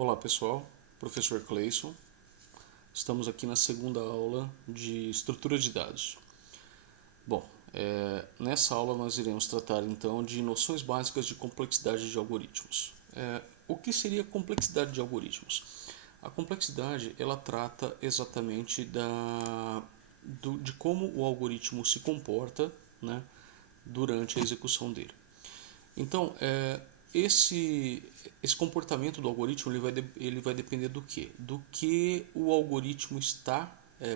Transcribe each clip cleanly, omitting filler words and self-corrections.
Olá pessoal, professor Cleison. Estamos aqui na segunda aula de estrutura de dados. Bom, nessa aula nós iremos tratar então de noções básicas de complexidade de algoritmos. O que seria complexidade de algoritmos? A complexidade ela trata exatamente de como o algoritmo se comporta, né, durante a execução dele. Então, esse, esse comportamento do algoritmo ele vai depender do quê? Do que o algoritmo está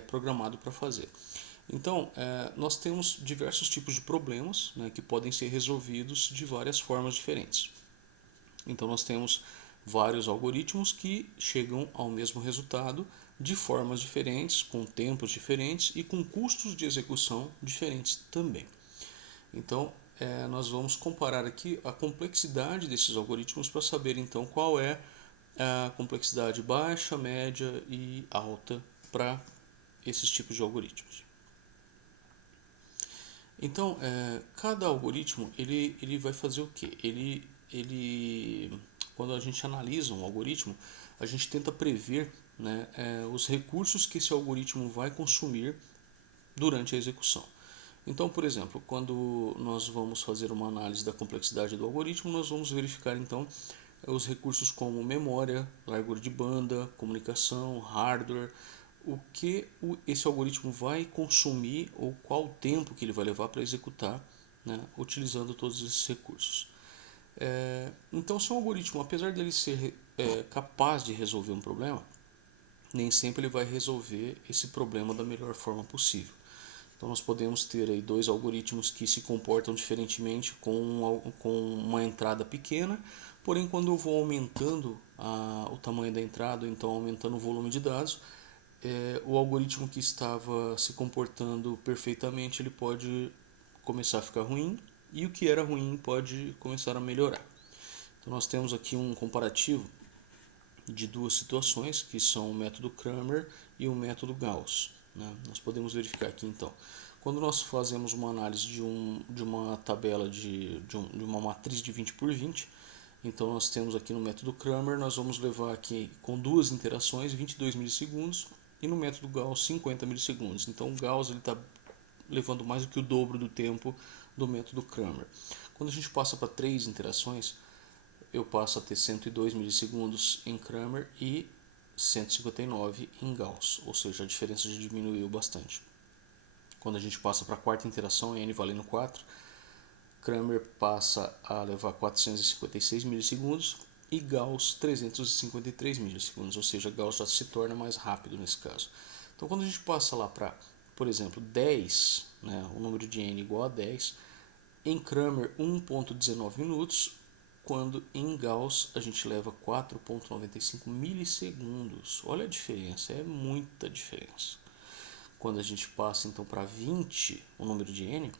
programado para fazer. Então, nós temos diversos tipos de problemas, né, que podem ser resolvidos de várias formas diferentes. Então, nós temos vários algoritmos que chegam ao mesmo resultado de formas diferentes, com tempos diferentes e com custos de execução diferentes também. Então, nós vamos comparar aqui a complexidade desses algoritmos para saber então qual é a complexidade baixa, média e alta para esses tipos de algoritmos. Então, cada algoritmo ele vai fazer o quê? Quando a gente analisa um algoritmo, a gente tenta prever, né, os recursos que esse algoritmo vai consumir durante a execução. Então, por exemplo, quando nós vamos fazer uma análise da complexidade do algoritmo, nós vamos verificar então os recursos como memória, largura de banda, comunicação, hardware, o que esse algoritmo vai consumir ou qual o tempo que ele vai levar para executar, né, utilizando todos esses recursos. Então, se um algoritmo, apesar dele ser capaz de resolver um problema, nem sempre ele vai resolver esse problema da melhor forma possível. Então nós podemos ter aí dois algoritmos que se comportam diferentemente com uma entrada pequena, porém quando eu vou aumentando o tamanho da entrada, então aumentando o volume de dados, o algoritmo que estava se comportando perfeitamente ele pode começar a ficar ruim e o que era ruim pode começar a melhorar. Então nós temos aqui um comparativo de duas situações que são o método Cramer e o método Gauss, né? Nós podemos verificar aqui então. Quando nós fazemos uma análise de uma tabela de uma matriz de 20 por 20, então nós temos aqui no método Cramer, nós vamos levar aqui com duas interações 22 milissegundos e no método Gauss 50 milissegundos. Então o Gauss está levando mais do que o dobro do tempo do método Cramer. Quando a gente passa para três interações, eu passo a ter 102 milissegundos em Cramer e 159 em Gauss, ou seja, a diferença já diminuiu bastante. Quando a gente passa para a quarta interação, n valendo 4, Cramer passa a levar 456 milissegundos e Gauss 353 milissegundos, ou seja, Gauss já se torna mais rápido nesse caso. Então, quando a gente passa lá para, por exemplo, 10, né, o número de n igual a 10, em Cramer 1,19 minutos, quando em Gauss a gente leva 4,95 milissegundos. Olha a diferença, é muita diferença. Quando a gente passa então para 20, o número de n,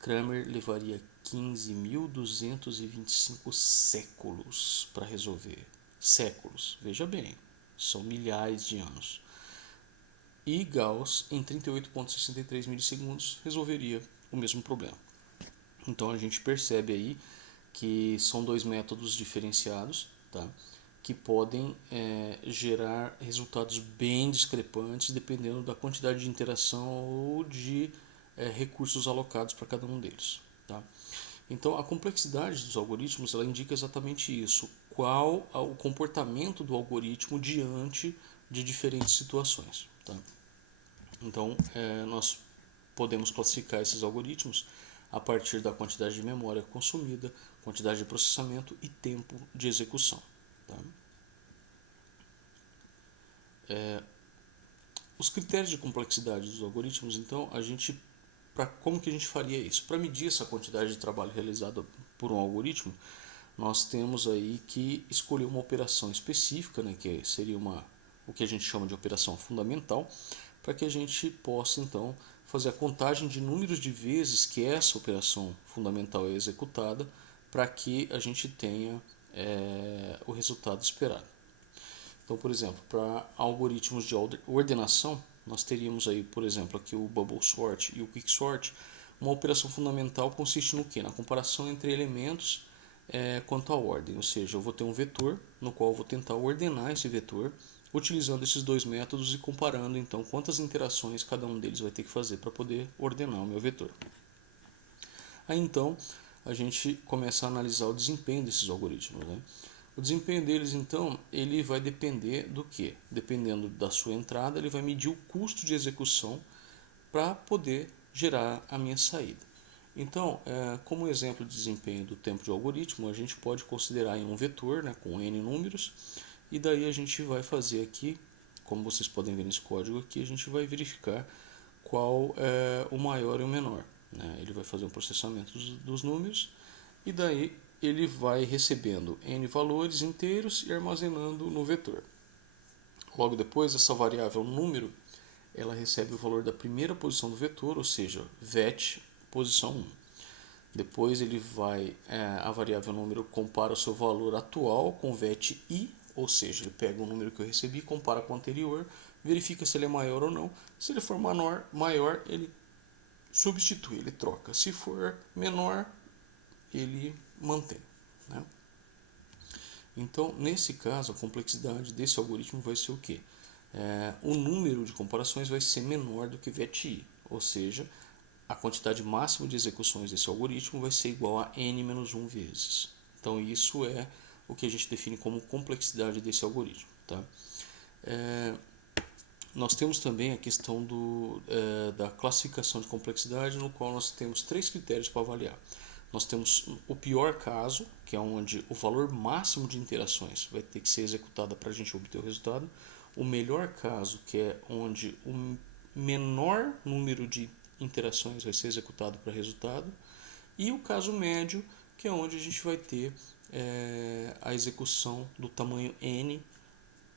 Cramer levaria 15.225 séculos para resolver. Séculos, veja bem, são milhares de anos. E Gauss, em 38,63 milissegundos, resolveria o mesmo problema. Então a gente percebe aí que são dois métodos diferenciados, tá? Que podem gerar resultados bem discrepantes dependendo da quantidade de interação ou de recursos alocados para cada um deles. Tá? Então a complexidade dos algoritmos ela indica exatamente isso, qual o comportamento do algoritmo diante de diferentes situações. Tá? Então nós podemos classificar esses algoritmos a partir da quantidade de memória consumida, quantidade de processamento e tempo de execução. Tá? Os critérios de complexidade dos algoritmos, então, como que a gente faria isso? Para medir essa quantidade de trabalho realizado por um algoritmo, nós temos aí que escolher uma operação específica, né, que seria o que a gente chama de operação fundamental, para que a gente possa então fazer a contagem de números de vezes que essa operação fundamental é executada para que a gente tenha o resultado esperado. Então, por exemplo, para algoritmos de ordenação, nós teríamos aí, por exemplo, aqui o Bubble Sort e o Quicksort. Uma operação fundamental consiste no que? Na comparação entre elementos quanto à ordem, ou seja, eu vou ter um vetor no qual eu vou tentar ordenar esse vetor utilizando esses dois métodos e comparando então quantas interações cada um deles vai ter que fazer para poder ordenar o meu vetor. Aí então a gente começa a analisar o desempenho desses algoritmos, né? O desempenho deles então ele vai depender do que? Dependendo da sua entrada, ele vai medir o custo de execução para poder gerar a minha saída. Então, como exemplo de desempenho do tempo de algoritmo, a gente pode considerar em um vetor, né, com n números, e daí a gente vai fazer aqui, como vocês podem ver nesse código aqui, a gente vai verificar qual é o maior e o menor, né? Ele vai fazer um processamento dos números e daí ele vai recebendo n valores inteiros e armazenando no vetor. Logo depois, essa variável número ela recebe o valor da primeira posição do vetor, ou seja, vet posição 1. Depois ele vai, a variável número compara o seu valor atual com vet i, ou seja, ele pega o número que eu recebi, compara com o anterior, verifica se ele é maior ou não. Se ele for maior ele substitui, ele troca. Se for menor, ele mantém, né? Então, nesse caso, a complexidade desse algoritmo vai ser o quê? O número de comparações vai ser menor do que VET-I, ou seja, a quantidade máxima de execuções desse algoritmo vai ser igual a n-1 vezes. Então, isso é o que a gente define como complexidade desse algoritmo. Tá? Nós temos também a questão da classificação de complexidade, no qual nós temos 3 critérios para avaliar. Nós temos o pior caso, que é onde o valor máximo de interações vai ter que ser executado para a gente obter o resultado. O melhor caso, que é onde o menor número de interações vai ser executado para resultado. E o caso médio, que é onde a gente vai ter a execução do tamanho n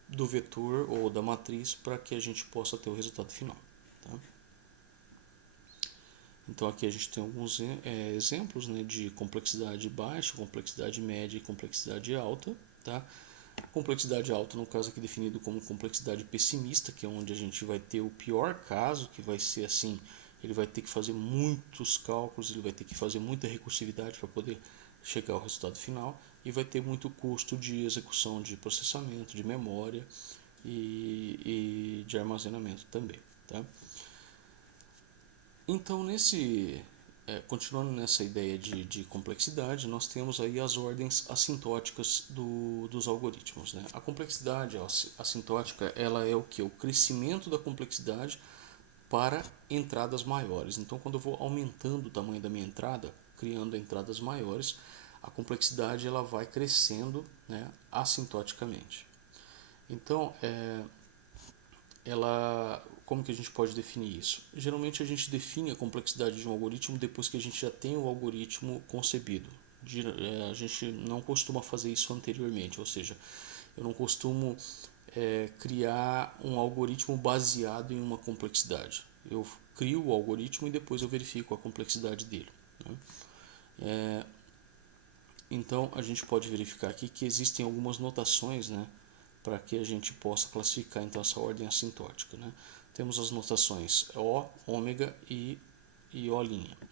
do vetor ou da matriz para que a gente possa ter o resultado final. Tá? Então aqui a gente tem alguns exemplos, né, de complexidade baixa, complexidade média e complexidade alta. Tá? Complexidade alta, no caso aqui definido como complexidade pessimista, que é onde a gente vai ter o pior caso, que vai ser assim, ele vai ter que fazer muitos cálculos, ele vai ter que fazer muita recursividade para poder chegar ao resultado final e vai ter muito custo de execução de processamento, de memória e de armazenamento também. Tá? Então, continuando nessa ideia de complexidade, nós temos aí as ordens assintóticas dos algoritmos. Né? A complexidade assintótica ela é o que? O crescimento da complexidade para entradas maiores. Então, quando eu vou aumentando o tamanho da minha entrada, criando entradas maiores, a complexidade ela vai crescendo, né, assintoticamente. Então, como que a gente pode definir isso? Geralmente a gente define a complexidade de um algoritmo depois que a gente já tem o algoritmo concebido. A gente não costuma fazer isso anteriormente, ou seja, eu não costumo criar um algoritmo baseado em uma complexidade. Eu crio o algoritmo e depois eu verifico a complexidade dele. Né? Então a gente pode verificar aqui que existem algumas notações, né, para que a gente possa classificar então essa ordem assintótica. Né? Temos as notações O, ômega e O'.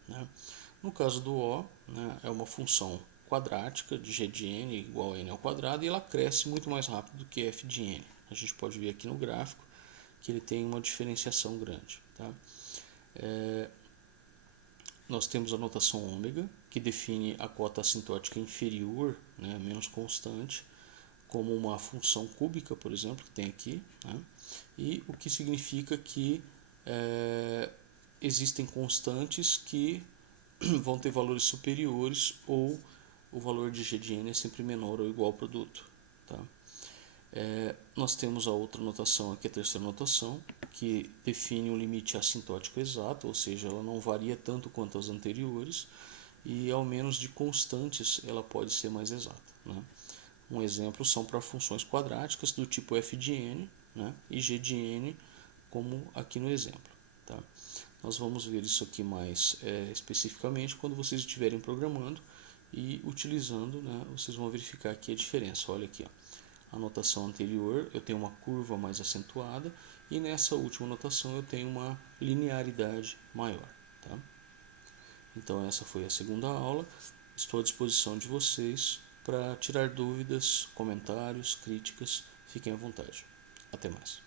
Né? No caso do O, né, é uma função quadrática de g de n igual a n ao quadrado e ela cresce muito mais rápido do que f de n. A gente pode ver aqui no gráfico que ele tem uma diferenciação grande. Tá? Nós temos a notação ômega, que define a cota assintótica inferior, né, menos constante, como uma função cúbica, por exemplo, que tem aqui, né? E o que significa que existem constantes que vão ter valores superiores ou o valor de g de n é sempre menor ou igual ao produto. Tá? Nós temos a outra notação aqui, a terceira notação, que define um limite assintótico exato, ou seja, ela não varia tanto quanto as anteriores e ao menos de constantes ela pode ser mais exata. Né? Um exemplo são para funções quadráticas do tipo f de n, né, e g de n, como aqui no exemplo. Tá? Nós vamos ver isso aqui mais especificamente quando vocês estiverem programando e utilizando, né, vocês vão verificar aqui a diferença. Olha aqui, ó. A notação anterior eu tenho uma curva mais acentuada e nessa última notação eu tenho uma linearidade maior. Tá? Então essa foi a segunda aula. Estou à disposição de vocês para tirar dúvidas, comentários, críticas. Fiquem à vontade. Até mais.